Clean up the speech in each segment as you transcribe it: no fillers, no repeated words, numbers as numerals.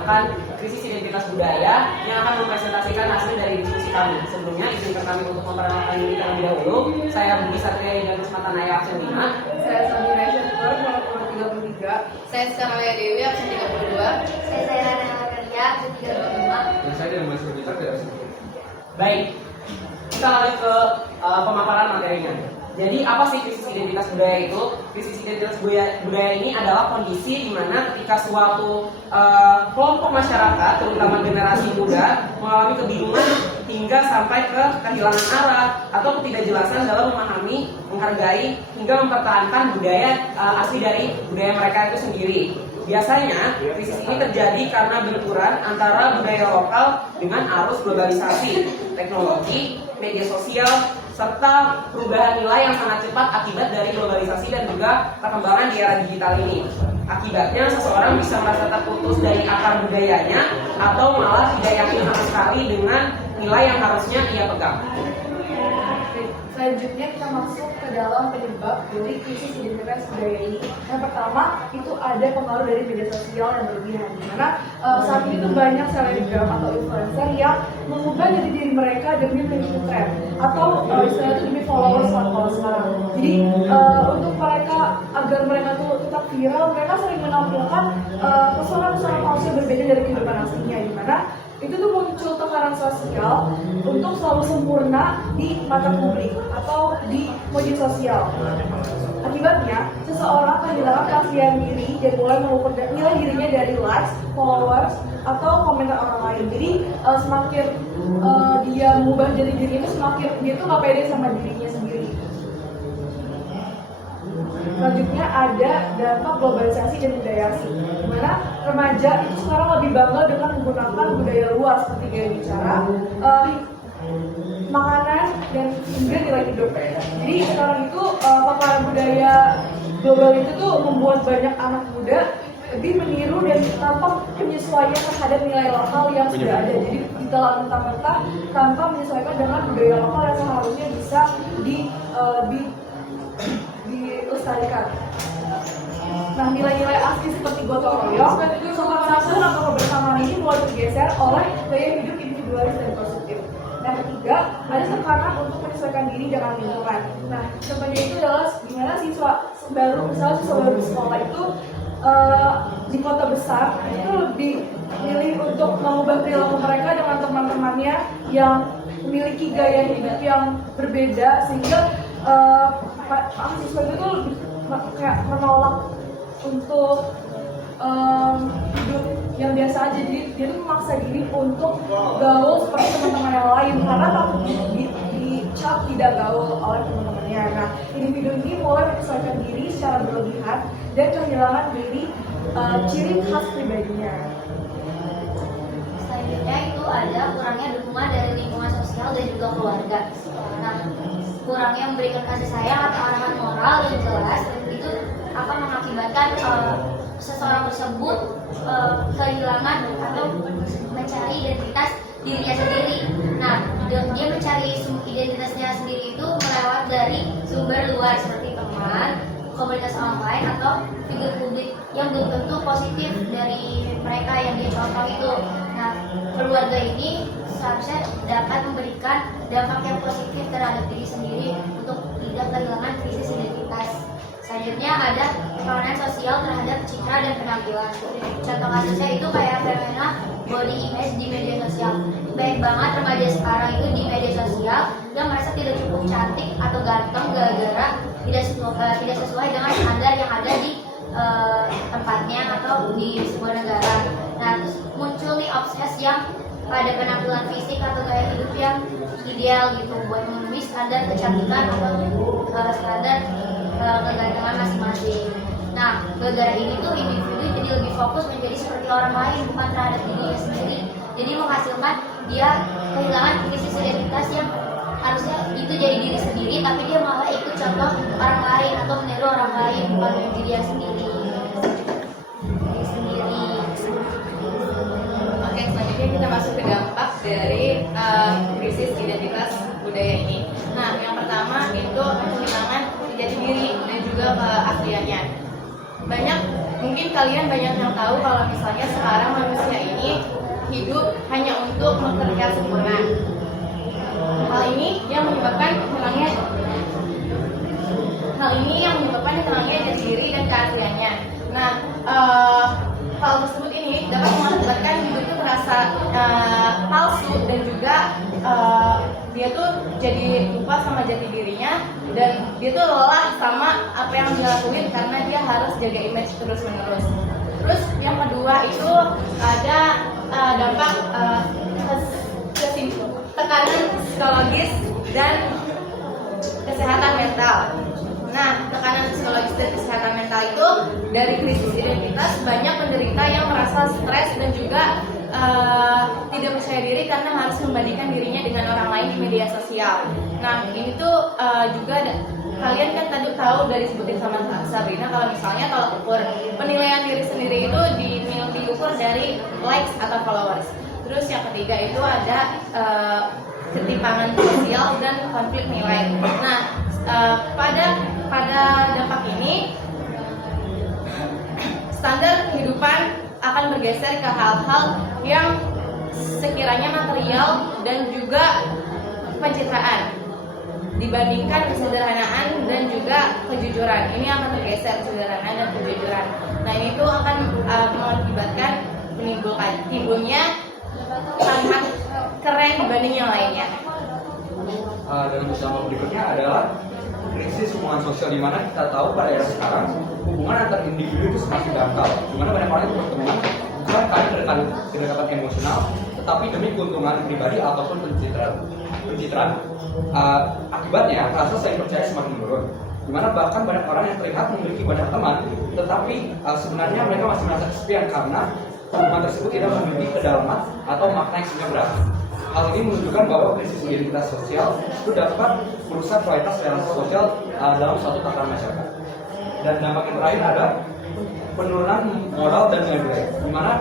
melaksanakan krisis identitas budaya yang akan mempresentasikan hasil dari diskusi kami. Sebelumnya, izinkan kami untuk memperkenalkan diri terlebih dahulu. Saya Budi Satria dan Kusmatanaya absen 5. Saya Sabina Syafur, nomor 33. Saya Skarnaya Dewi, absen 32. Saya Rana Amalia, absen 35. Dan saya dan Mas Rudi Satria. Baik, kita lanjut ke pemaparan materinya. Jadi apa sih krisis identitas budaya itu? Krisis identitas budaya ini adalah kondisi di mana ketika suatu kelompok masyarakat, terutama generasi muda, mengalami kebingungan hingga sampai ke kehilangan arah atau ketidakjelasan dalam memahami, menghargai, hingga mempertahankan budaya asli dari budaya mereka itu sendiri. Biasanya, krisis ini terjadi karena benturan antara budaya lokal dengan arus globalisasi, teknologi, media sosial, serta perubahan nilai yang sangat cepat akibat dari globalisasi dan juga perkembangan di era digital ini. Akibatnya, seseorang bisa merasa terputus dari akar budayanya atau malah tidak yakin sama sekali dengan nilai yang harusnya ia pegang. Selanjutnya kita masuk ke dalam penyebab dari krisis identitas budaya ini. Yang pertama itu ada pengaruh dari media sosial yang berlebihan, dimana saat ini tuh banyak selebgram atau influencer yang mengubah dari diri mereka demi mengikuti tren atau istilahnya demi followers kalau sekarang. Jadi untuk mereka agar mereka tuh tetap viral, mereka sering menampilkan pesona-pesona palsu yang berbeda dari kehidupan aslinya, dimana itu tuh muncul tekanan sosial untuk selalu sempurna di mata publik atau di media sosial. Akibatnya, seseorang kehilangan keaslian diri dan mulai mengukur nilai dirinya dari likes, followers, atau komentar orang lain. Jadi semakin dia mengubah jadi diri itu, semakin dia tuh nggak pede sama dirinya sendiri. Selanjutnya ada dampak globalisasi dan budayasi, di mana remaja itu sekarang lebih bangga dengan menggunakan budaya luar seperti gaya bicara, makanan, dan juga nilai hidup. Jadi sekarang itu paparan budaya global itu tuh membuat banyak anak muda lebih meniru dan tanpa penyesuaian terhadap nilai lokal yang sudah ada. Jadi ditelan mentah-mentah tanpa menyesuaikan dengan budaya lokal yang seharusnya bisa dilestarikan. Nah, nilai-nilai asli seperti gotong royong, sopan santun atau kebersamaan ini mulai bergeser oleh gaya hidup individualis dan konsumtif. Nah, ketiga, ada tekanan untuk menyesuaikan diri dengan lingkungan. Nah, contohnya itu adalah gimana siswa baru di sekolah itu di kota besar itu lebih milih untuk mengubah perilaku mereka dengan teman-temannya yang memiliki gaya hidup yang berbeda, sehingga mahasiswa itu lebih kayak menolak untuk hidup yang biasa aja. Jadi dia tuh memaksa diri untuk gaul seperti teman-teman yang lain karena takut dicap tidak gaul oleh teman-temannya. Nah, individu ini mulai menyesuaikan diri secara berlebihan dan kehilangan diri ciri khas pribadinya. Selanjutnya itu ada kurangnya dukungan dari lingkungan sosial dan juga keluarga. Nah, kurangnya memberikan kasih sayang atau arahan moral yang jelas itu akan mengakibatkan seseorang tersebut kehilangan atau mencari identitas dirinya sendiri. Nah, dia mencari identitasnya sendiri itu melewat dari sumber luar seperti teman, komunitas online, atau figur publik yang belum tentu positif dari mereka yang dia contoh itu. Nah, keluarga ini seharusnya dapat memberikan dampak yang positif terhadap diri sendiri untuk tidak kehilangan krisis identitas. Selanjutnya ada tekanan sosial terhadap citra dan penampilan. Contoh kasusnya itu kayak fenomena body image di media sosial. Banyak banget remaja sekarang itu di media sosial yang merasa tidak cukup cantik atau ganteng gara-gara tidak sesuai dengan standar yang ada di tempatnya atau di sebuah negara. Nah, terus muncul nih obses yang pada penampilan fisik atau gaya hidup yang ideal gitu buat memenuhi standar kecantikan atau standar kegantengan masing-masing. Nah, gara-gara ini tuh individu jadi lebih fokus menjadi seperti orang lain bukan terhadap dirinya sendiri. Jadi menghasilkan dia kehilangan krisis identitas yang harusnya itu jadi diri sendiri, tapi dia malah ikut contoh orang lain atau meniru orang lain bukan menjadi dia sendiri. Oke, selanjutnya kita masuk ke dampak dari krisis identitas budaya ini. Nah, yang pertama itu kehilangan jati diri dan juga keasliannya. Mungkin kalian banyak yang tahu kalau misalnya sekarang manusia ini tidak sempurna. Hal ini yang menyebabkan hilangnya jati diri dan keasliannya. Nah, hal tersebut ini dapat mengakibatkan hidup itu terasa palsu dan juga dia tuh jadi lupa sama jati dirinya dan dia tuh lelah sama apa yang dia lakuin karena dia harus jaga image terus menerus. Terus yang kedua itu ada dampak tekanan psikologis dan kesehatan mental. Nah, tekanan psikologis dan kesehatan mental itu dari krisis identitas banyak penderita yang merasa stres dan juga tidak percaya diri karena harus membandingkan dirinya dengan orang lain di media sosial. Nah, ini tuh juga kalian kan tadi tahu dari sebutin sama Sabrina kalau misalnya kalau ukur penilaian diri sendiri itu diukur dari likes atau followers. Terus yang ketiga itu ada ketimpangan sosial dan konflik nilai. Nah, pada dampak ini standar kehidupan akan bergeser ke hal-hal yang sekiranya material dan juga pencitraan dibandingkan kesederhanaan dan juga kejujuran. Ini akan bergeser kesederhanaan dan kejujuran. Nah, ini tuh akan mengakibatkan timbulnya kalimat keren dibanding yang lainnya. Dan bersama berikutnya adalah krisis hubungan sosial, di mana kita tahu pada era sekarang hubungan antar individu itu semakin dangkal, di mana banyak orang itu berteman bukan karena kedekatan emosional, tetapi demi keuntungan pribadi ataupun pencitraan. Akibatnya rasa saling percaya semakin menurun, di mana bahkan banyak orang yang terlihat memiliki banyak teman, tetapi sebenarnya mereka masih merasa kesepian karena hubungan tersebut tidak memiliki kedalaman atau makna yang sebenarnya. Hal ini menunjukkan bahwa krisis identitas sosial itu dapat merusak kualitas relasi sosial dalam suatu tatanan masyarakat. Dan dampak yang terakhir ada penurunan moral dan nilai budaya, di mana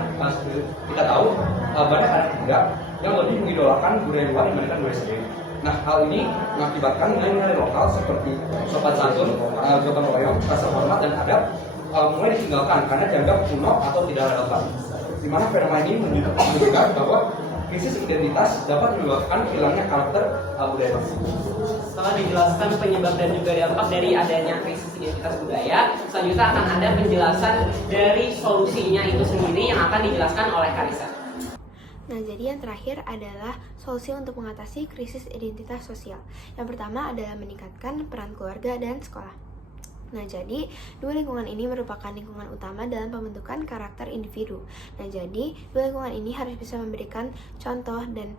kita tahu banyak anak muda yang lebih mengidolakan budaya luar dibandingkan budaya sendiri. Nah, hal ini mengakibatkan nilai-nilai lokal seperti sopan santun, gotong royong, rasa hormat dan adab mulai ditinggalkan karena dianggap kuno atau tidak relevan. Di mana fenomena ini menunjukkan bahwa krisis identitas dapat menyebabkan hilangnya karakter budaya tersebut. Setelah dijelaskan penyebab dan juga dampak dari adanya krisis identitas budaya, selanjutnya akan ada penjelasan dari solusinya itu sendiri yang akan dijelaskan oleh Karissa. Nah, jadi yang terakhir adalah solusi untuk mengatasi krisis identitas sosial. Yang pertama adalah meningkatkan peran keluarga dan sekolah. Nah, jadi dua lingkungan ini merupakan lingkungan utama dalam pembentukan karakter individu. Nah, jadi dua lingkungan ini harus bisa memberikan contoh dan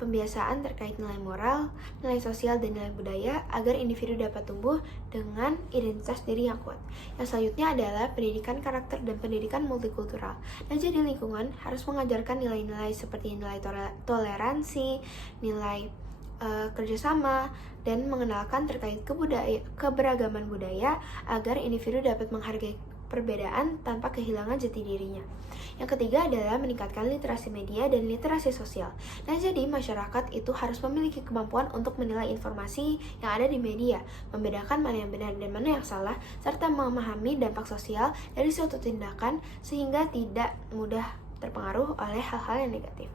pembiasaan terkait nilai moral, nilai sosial, dan nilai budaya agar individu dapat tumbuh dengan identitas diri yang kuat. Yang selanjutnya adalah pendidikan karakter dan pendidikan multikultural. Nah, jadi lingkungan harus mengajarkan nilai-nilai seperti nilai toleransi, nilai kerjasama, dan mengenalkan terkait keberagaman budaya agar individu dapat menghargai perbedaan tanpa kehilangan jati dirinya. Yang ketiga adalah meningkatkan literasi media dan literasi sosial. Nah, jadi masyarakat itu harus memiliki kemampuan untuk menilai informasi yang ada di media, membedakan mana yang benar dan mana yang salah, serta memahami dampak sosial dari suatu tindakan sehingga tidak mudah terpengaruh oleh hal-hal yang negatif.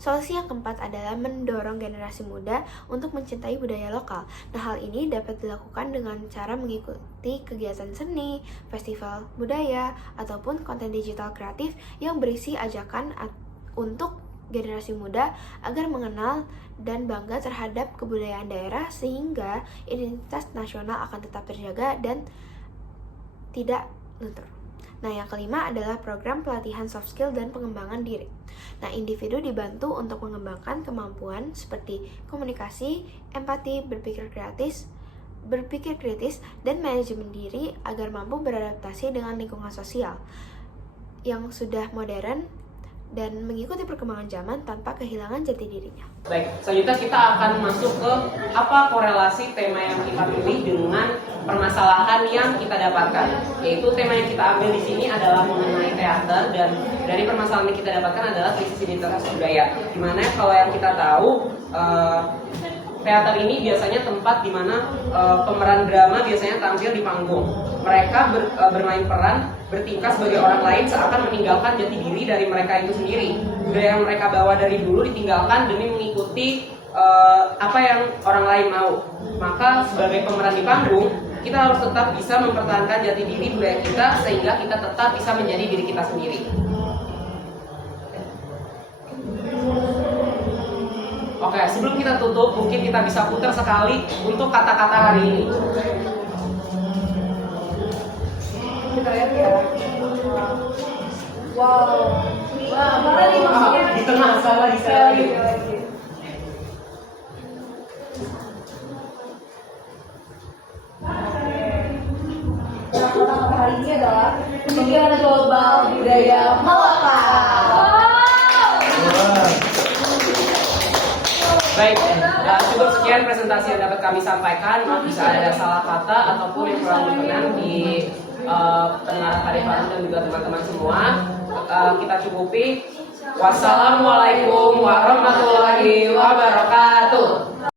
Solusi yang keempat adalah mendorong generasi muda untuk mencintai budaya lokal. Nah, hal ini dapat dilakukan dengan cara mengikuti kegiatan seni, festival budaya, ataupun konten digital kreatif yang berisi ajakan untuk generasi muda agar mengenal dan bangga terhadap kebudayaan daerah sehingga identitas nasional akan tetap terjaga dan tidak luntur. Nah, yang kelima adalah program pelatihan soft skill dan pengembangan diri. Nah, individu dibantu untuk mengembangkan kemampuan seperti komunikasi, empati, berpikir kritis, dan manajemen diri agar mampu beradaptasi dengan lingkungan sosial yang sudah modern dan mengikuti perkembangan zaman tanpa kehilangan jati dirinya. Baik, selanjutnya kita akan masuk ke apa korelasi tema yang kita pilih dengan permasalahan yang kita dapatkan. Yaitu tema yang kita ambil di sini adalah mengenai teater, dan dari permasalahan yang kita dapatkan adalah krisis identitas budaya. Dimana kalau yang kita tahu, teater ini biasanya tempat di mana pemeran drama biasanya tampil di panggung. Mereka bermain peran bertingkah sebagai orang lain seakan meninggalkan jati diri dari mereka itu sendiri. Budaya yang mereka bawa dari dulu ditinggalkan demi mengikuti apa yang orang lain mau. Maka sebagai pemeran di panggung, kita harus tetap bisa mempertahankan jati diri budaya kita sehingga kita tetap bisa menjadi diri kita sendiri. Oke, sebelum kita tutup, mungkin kita bisa putar sekali untuk kata-kata hari ini. Kita lihat ya. Wow. Wah, mana nih maksudnya? Di tengah, salah lagi. Kata hari ini adalah pemikiran global budaya melekat. Baik, cukup sekian presentasi yang dapat kami sampaikan. Maaf bisa ada salah kata ataupun yang kurang berkenan di pendengar Hari Baru dan juga teman-teman semua. Kita cukupi. Wassalamualaikum warahmatullahi wabarakatuh.